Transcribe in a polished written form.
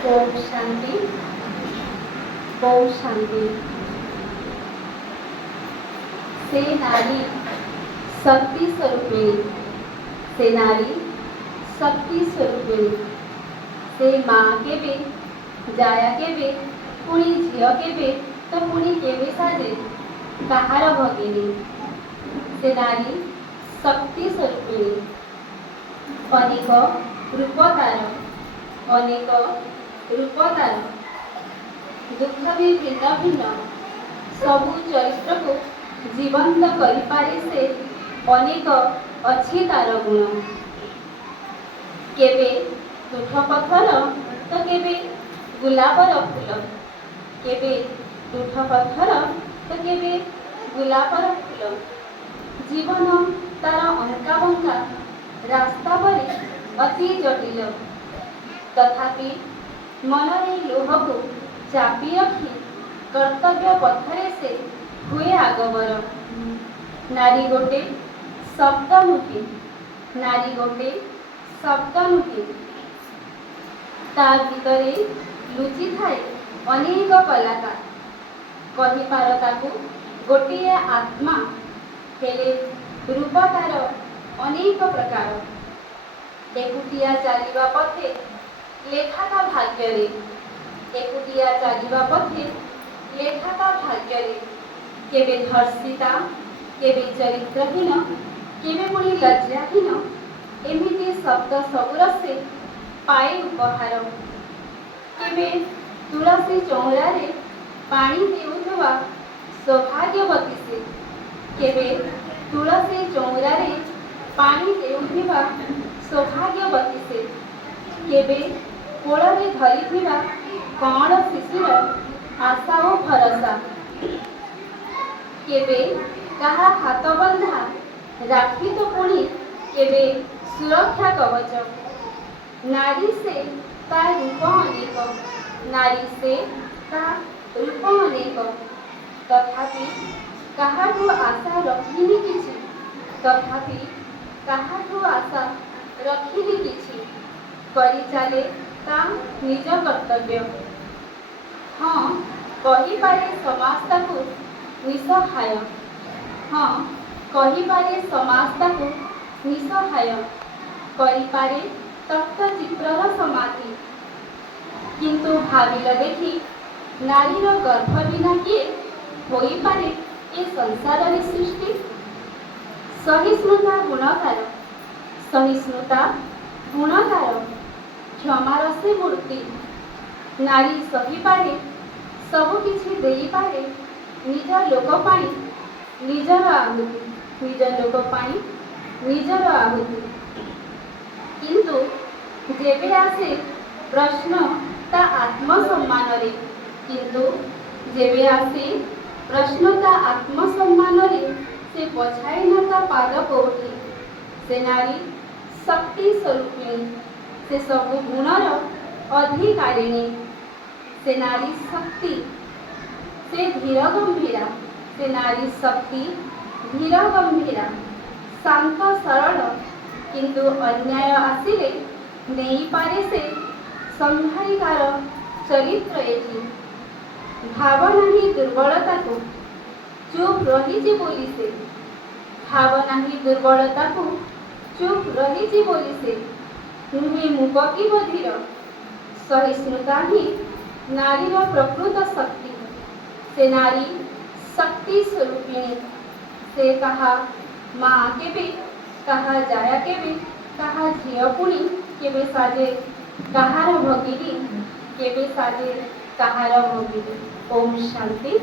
ओम शांति। ओम शांति। से नारी शक्ति स्वरूपिणी, से नारी शक्ति स्वरूपिणी, से माँ के बे जाया के बे पुणी झील के बे तो पुणी केवे साजे कहार भगिनी, से नारी शक्ति स्वरूपिणी। अनेक रूपतार, अनेक रूपतार, दुख भी भिन्न भिन्न सबु चरित्र को जीवंत करिपारे से अनेक अच्छी तार गुण। केबे तुठ पत्थर तो केबे गुलाबर फूल, केबे तुठ पत्थर तो केबे गुलाबर फूल। जीवन तार अंका बंका रास्ता परे अति जटिल, तथापि मनरे लोह को चापी रखी कर्तव्य पथरे से हुए आगबर। नारी गोटे शब्दमुखी, नारी गोटे शब्दमुखी, ता भितरे लुचि थाए अनेक कलाकार। कहिपार ताकू गोटिए आत्मा, हेले रूप तार अनेक प्रकार। एकुटिया चलिबा पथे लेखाता भाग्यरे, एकुटिया चलिबा पथे लेखाता भाग्यरे। केबे धर्षिता, केबे चरित्रहीन, केबे पुणी लज्जाहीन, एमिति शब्द सबुर से पाए उपहार। केबे तुलसी चौरारे पानी देउथवा सौभाग्यवती से, केबे तुलसी चौरारे पानी देउथिबा सौभाग्यवती से, केबे कोଳରେ धरिथिबा कଅଁଳ शिशुर आशा ओ भरोसा, केबे कहा हाथ बंधा राखी तो पुणी केबे सुरक्षा कवच। नारी से ता रूप अनेक, नारी से ता रूप अनेक, तथापि काहाठू आशा रखिनी किछि, तथापि काहाठू आशा रखिनी किछि, करि चाले ता निज कर्तव्य। हाँ कहिपारे समाज ताकू निसहाय, हाँ कहिपारे समाज ताकू निसहाय, करिपारे तत्वचित्रर समाधि। किंतु भाविल देखी नारीर गर्भ बिना किए होई पारे ए संसार रे सृष्टि। सहिष्णुता गुणकार, सहिष्णुता गुणकार, क्षमार से मूर्ति। नारी सही पारे सबु किछि देई पारे निज लोक पाई निजर आहुति, निज लोक पाई निजर आहुति। किंतु जेबे आसे प्रश्न ता आत्मसम्मान रे, किंतु जेबे आसे प्रश्न ता आत्मसम्मान रे से पछाई न ता पाद कोठी। से नारी शक्ति स्वरूपिणी, से सबु गुणर अधिकारिणी, से नारी शक्ति, से धीर गंभीरा, से नारी शक्ति धीर गंभीरा, शांत सरल, किंतु अन्याय आसिले नहीं पारे से संहारिकार चरित्र एठी। भावना ही दुर्बलता को चुप रही बोली से, भावना ही दुर्बलता को चुप रही बोली से, नुहे मुक की बधिर। सहिष्णुता ही नारीर प्रकृत शक्ति, से नारी शक्ति स्वरूपिणी। से कहा माँ केबे, कहा जाया केबे, कहा झियो पुणी केबे साजे कहार भगिनी, केबे साजे कहार भगिनी। ओम शांति।